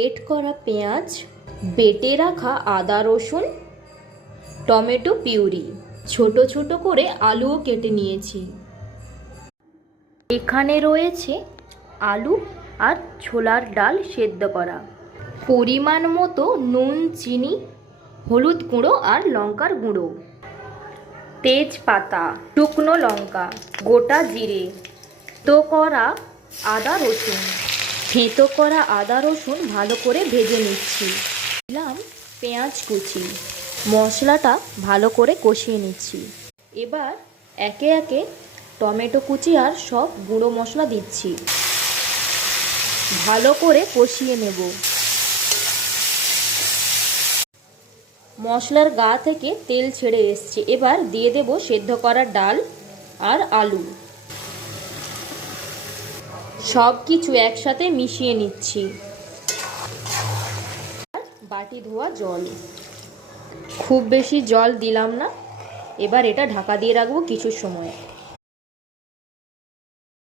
Great করা পেঁয়াজ, বেটে রাখা আদা রসুন, টমেটো পিউরি, ছোট ছোট করে আলুও কেটে নিয়েছি। এখানে রয়েছে আলু আর ছোলার ডাল সেদ্ধ করা, পরিমাণ মতো নুন, চিনি, হলুদ গুঁড়ো আর লঙ্কার গুঁড়ো, তেজপাতা, শুকনো লঙ্কা, গোটা জিরে, থেঁতো করা আদা রসুন। থেঁতো করা আদা রসুন ভালো করে ভেজে নিচ্ছি। দিলাম পেঁয়াজ কুচি, মশলাটা ভালো করে কষিয়ে নিচ্ছি। এবার একে একে টমেটো কুচি আর সব গুঁড়ো মশলা দিচ্ছি, ভালো করে কষিয়ে নেব। মশলার গা থেকে তেল ছেড়ে এসছে। এবার দিয়ে দেব সেদ্ধ করা ডাল আর আলু। সব কিছু একসাথে মিশিয়ে নিচ্ছি। বাটি ধোয়া জল, খুব বেশি জল দিলাম না। এবার এটা ঢাকা দিয়ে রাখবো কিছু সময়।